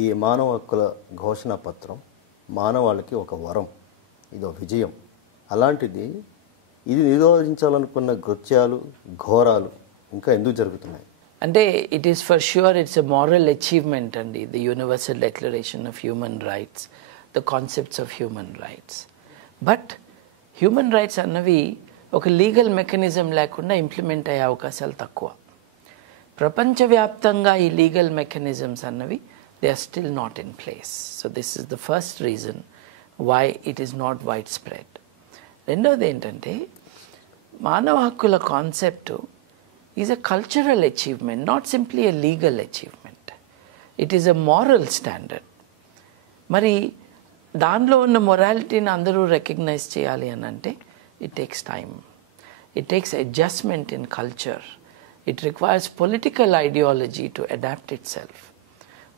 ఈ మానవ హక్కుల ఘోషణ పత్రం మానవాళికి ఒక వరం, ఇదో విజయం. అలాంటిది ఇది నిరోధించాలనుకున్న కృత్యాలు, ఘోరాలు ఇంకా ఎందుకు జరుగుతున్నాయి? అంటే it is for sure it's a moral achievement అండి. The universal declaration of human rights, the concepts of human rights. But human rights అన్నవి ఒక లీగల్ మెకానిజం లేకుండా ఇంప్లిమెంట్ అయ్యే అవకాశాలు తక్కువ. ప్రపంచవ్యాప్తంగా ఈ లీగల్ మెకానిజమ్స్ అన్నవి they are still not in place. So this is the first reason why it is not widespread. రెండవది ఏంటంటే మానవ హక్కుల concept is a cultural achievement, not simply a legal achievement. It is a moral standard. మరి దానిలో ఉన్న మొరాలిటీని అందరూ recognise చేయాలి అని అంటే it takes time, it takes adjustment in culture, it requires political ideology to adopt itself.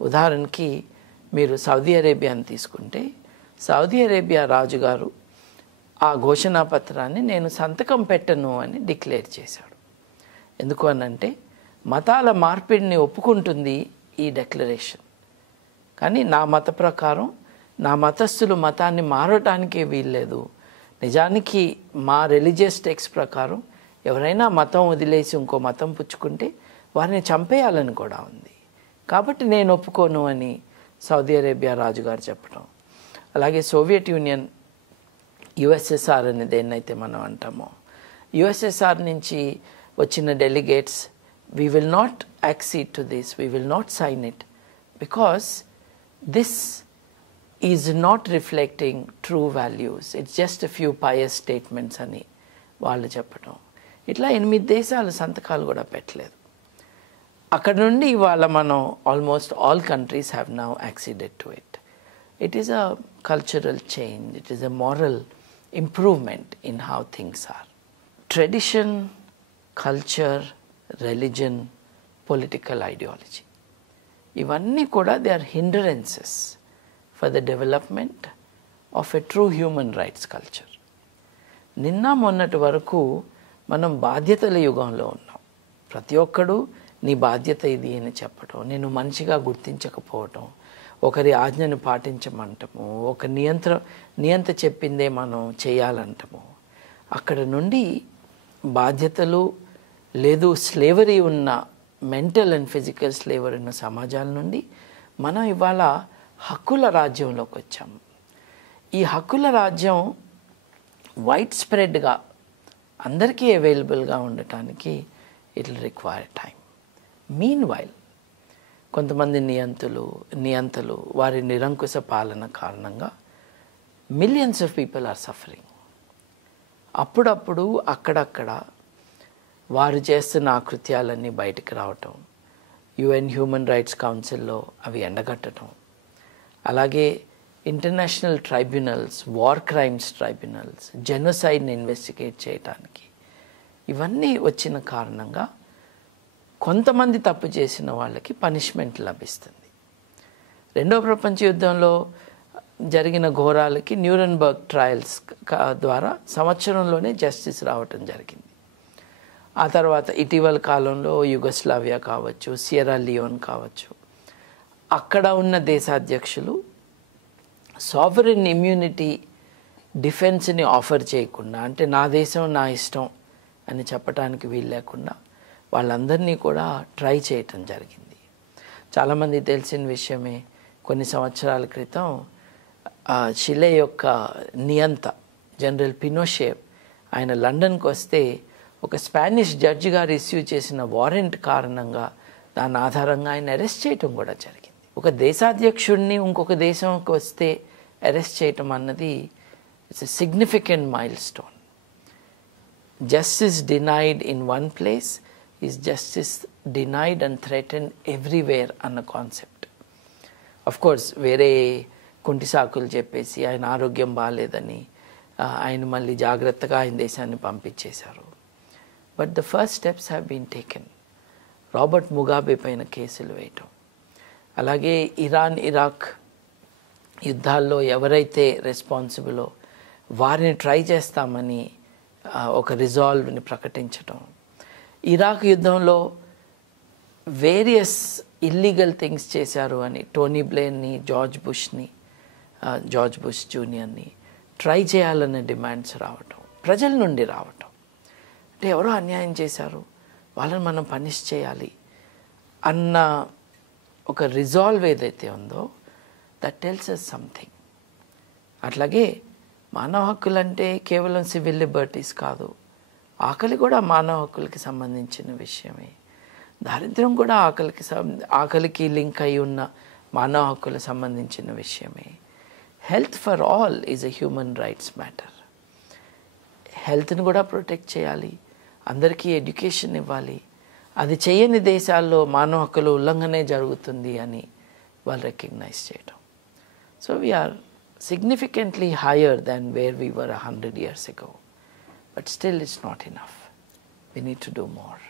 ఉదాహరణకి మీరు సౌదీ అరేబియాని తీసుకుంటే, సౌదీ అరేబియా రాజుగారు ఆ ఘోషణా పత్రాన్ని నేను సంతకం పెట్టను అని డిక్లేర్ చేశాడు. ఎందుకు అనంటే మతాల మార్పిడిని ఒప్పుకుంటుంది ఈ డిక్లరేషన్, కానీ నా మత ప్రకారం నా మతస్థులు మతాన్ని మారటానికే వీల్లేదు. నిజానికి మా రిలీజియస్ టెక్స్ట్ ప్రకారం ఎవరైనా మతం వదిలేసి ఇంకో మతం పుచ్చుకుంటే వారిని చంపేయాలని కూడా ఉంది, కాబట్టి నేను ఒప్పుకోను అని సౌదీ అరేబియా రాజుగారు చెప్పడం. అలాగే సోవియట్ యూనియన్, యుఎస్ఎస్ఆర్ అని దేన్నైతే మనం అంటామో, యుఎస్ఎస్ఆర్ నుంచి వచ్చిన delegates we will not accede to this, we will not sign it because this is not reflecting true values, it's just a few pious statements అని వాళ్ళు చెప్పడం. ఇట్లా 8 దేశాలు సంతకాలు కూడా పెట్టలేదు. అక్కడ నుండి ఇవాళ మనం almost all countries have now acceded to it. It is a cultural change, it is a moral improvement in how things are. Tradition, culture, religion, political ideology, ఇవన్నీ కూడా they are hindrances for the development of a true human rights culture. నిన్న మొన్నటి వరకు మనం బాధ్యతల యుగంలో ఉన్నాం. ప్రతి ఒక్కడు నీ బాధ్యత ఇది అని చెప్పటం, నేను మనిషిగా గుర్తించకపోవటం, ఒకరి ఆజ్ఞను పాటించమంటము, ఒక నియంత చెప్పిందే మనం చేయాలంటము. అక్కడ నుండి బాధ్యతలు లేదు, స్లేవరీ ఉన్న, మెంటల్ అండ్ ఫిజికల్ స్లేవరీ ఉన్న సమాజాల నుండి మనం ఇవాళ హక్కుల రాజ్యంలోకి వచ్చాము. ఈ హక్కుల రాజ్యం వైడ్ స్ప్రెడ్గా అందరికీ అవైలబుల్గా ఉండటానికి it will require time. Meanwhile కొంతమంది నియంతలు వారి నిరంకుశ పాలన కారణంగా millions of people are suffering. అప్పుడప్పుడు అక్కడక్కడ వారు చేస్తున్న ఆకృత్యాలన్నీ బయటకు రావటం, యుఎన్ హ్యూమన్ రైట్స్ కౌన్సిల్లో అవి ఎండగట్టడం, అలాగే international tribunals, war crimes tribunals జెనోసైడ్ని ఇన్వెస్టిగేట్ చేయడానికి, ఇవన్నీ వచ్చిన కారణంగా కొంతమంది తప్పు చేసిన వాళ్ళకి పనిష్మెంట్ లభిస్తుంది. రెండో ప్రపంచ యుద్ధంలో జరిగిన ఘోరాలకి న్యూరెన్బర్గ్ ట్రయల్స్ ద్వారా సంవత్సరంలోనే జస్టిస్ రావటం జరిగింది. ఆ తర్వాత ఇటీవల కాలంలో యుగోస్లావియా కావచ్చు, సియరా లియోన్ కావచ్చు, అక్కడ ఉన్న దేశాధ్యక్షులు సావరెన్ ఇమ్యూనిటీ డిఫెన్స్ని ఆఫర్ చేయకుండా, అంటే నా దేశం నా ఇష్టం అని చెప్పడానికి వీలు లేకుండా వాళ్ళందరినీ కూడా ట్రై చేయటం జరిగింది. చాలామంది తెలిసిన విషయమే, కొన్ని సంవత్సరాల క్రితం చిలే యొక్క నియంత జనరల్ పినోషే ఆయన లండన్కి వస్తే ఒక స్పానిష్ జడ్జి గారు ఇష్యూ చేసిన వారెంట్ కారణంగా దాని ఆధారంగా ఆయన అరెస్ట్ చేయటం కూడా జరిగింది. ఒక దేశాధ్యక్షుడిని ఇంకొక దేశంకి వస్తే అరెస్ట్ చేయటం అన్నది it's a significant mile stone. Justice denied in one place is justice denied and threatened everywhere అన్న కాన్సెప్ట్. అఫ్ కోర్స్ వేరే కుంటి సాకులు చెప్పేసి ఆయన ఆరోగ్యం బాగాలేదని ఆయన మళ్ళీ జాగ్రత్తగా ఆయన దేశాన్ని పంపించేశారు. But the first steps have been taken. Robert Mugabe పైన కేసులు వేయటం, అలాగే ఇరాన్ ఇరాక్ యుద్ధాల్లో ఎవరైతే రెస్పాన్సిబులో వారిని ట్రై చేస్తామని ఒక రిజాల్వ్ని ప్రకటించటం, ఇరాక్ యుద్ధంలో వేరియస్ ఇల్లీగల్ థింగ్స్ చేశారు అని టోనీ బ్లేర్ని, జార్జ్ బుష్ జూనియర్ని ట్రై చేయాలనే డిమాండ్స్ రావటం, ప్రజల నుండి రావటం. అంటే ఎవరో అన్యాయం చేశారు, వాళ్ళని మనం పనిష్ చేయాలి అన్న ఒక రిజాల్వ్ ఏదైతే ఉందో దట్ టెల్స్ అస్ సంథింగ్. అట్లాగే మానవ హక్కులు అంటే కేవలం సివిల్ లిబర్టీస్ కాదు, ఆకలి కూడా మానవ హక్కులకి సంబంధించిన విషయమే. దారిద్ర్యం కూడా ఆకలికి లింక్ అయి ఉన్న మానవ హక్కులకు సంబంధించిన విషయమే. Health for all is a human rights matter. హెల్త్ని కూడా ప్రొటెక్ట్ చేయాలి, అందరికీ ఎడ్యుకేషన్ ఇవ్వాలి. అది చేయని దేశాల్లో మానవ హక్కుల ఉల్లంఘనే జరుగుతుంది అని వాళ్ళు రికగ్నైజ్ చేయటం. So we are significantly higher than where we were 100 years ago. But still it's not enough. We need to do more.